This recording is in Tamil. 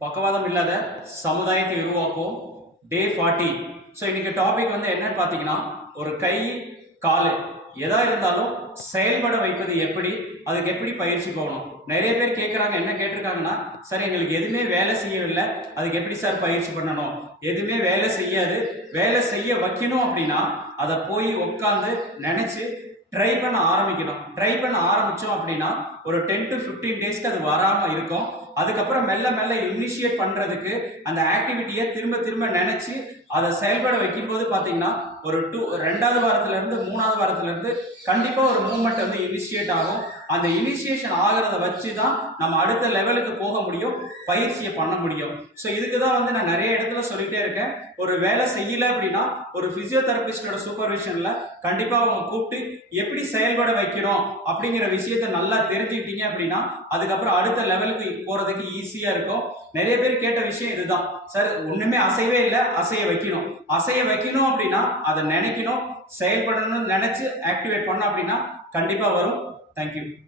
பக்கவாதம் இல்லாத சமுதாயத்தை உருவாக்கும் டே ஃபார்ட்டி ஸோ இன்னைக்கு டாபிக் வந்து என்னன்னு பார்த்தீங்கன்னா ஒரு கை கால் எதா இருந்தாலும் செயல்பட வைப்பது எப்படி அதுக்கு எப்படி பயிற்சி போகணும்? நிறைய பேர் கேட்குறாங்க என்ன கேட்டிருக்காங்கன்னா சார் எங்களுக்கு எதுவுமே வேலை செய்யவில்லை அதுக்கு எப்படி சார் பயிற்சி பண்ணணும்? எதுவுமே வேலை செய்யாது. வேலை செய்ய வைக்கணும் அப்படின்னா அதை போய் உட்காந்து நினச்சி ட்ரை பண்ண ஆரம்பிக்கணும். ட்ரை பண்ண ஆரம்பித்தோம் அப்படின்னா ஒரு டென் டு ஃபிஃப்டீன் டேஸ்க்கு அது வராமல் இருக்கும். அதுக்கப்புறம் மெல்ல மெல்ல இனிஷியேட் பண்ணுறதுக்கு அந்த ஆக்டிவிட்டியை திரும்ப திரும்ப நினச்சி அதை செயல்பட வைக்கும்போது பார்த்தீங்கன்னா ஒரு டூ ரெண்டாவது வாரத்துலேருந்து மூணாவது வாரத்துலேருந்து கண்டிப்பாக ஒரு மூமெண்ட் வந்து இனிஷியேட் ஆகும். அந்த இனிஷியேஷன் ஆகிறத வச்சு தான் நம்ம அடுத்த லெவலுக்கு போக முடியும் பயிற்சியை பண்ண முடியும். ஸோ இதுக்கு தான் வந்து நான் நிறைய இடத்துல சொல்லிகிட்டே இருக்கேன். ஒரு வேலை செய்யல அப்படின்னா ஒரு ஃபிசியோதெரபிஸ்டோட சூப்பர்விஷனில் கண்டிப்பாக அவங்க கூப்பிட்டு எப்படி செயல்பட வைக்கிறோம் அப்படிங்கிற விஷயத்த நல்லா தெரிஞ்சுக்கிட்டீங்க அப்படின்னா அதுக்கப்புறம் அடுத்த லெவலுக்கு போகிறதுக்கு ஈஸியாக இருக்கும். நிறைய பேர் கேட்ட விஷயம் இதுதான். சார் ஒன்றுமே அசைவே இல்லை. அசைய வைக்கணும். அசைய வைக்கணும் அப்படின்னா அதை நினைக்கணும். செயல்படணும்னு நினச்சி ஆக்டிவேட் பண்ணோம் அப்படின்னா கண்டிப்பாக வரும். தேங்க்யூ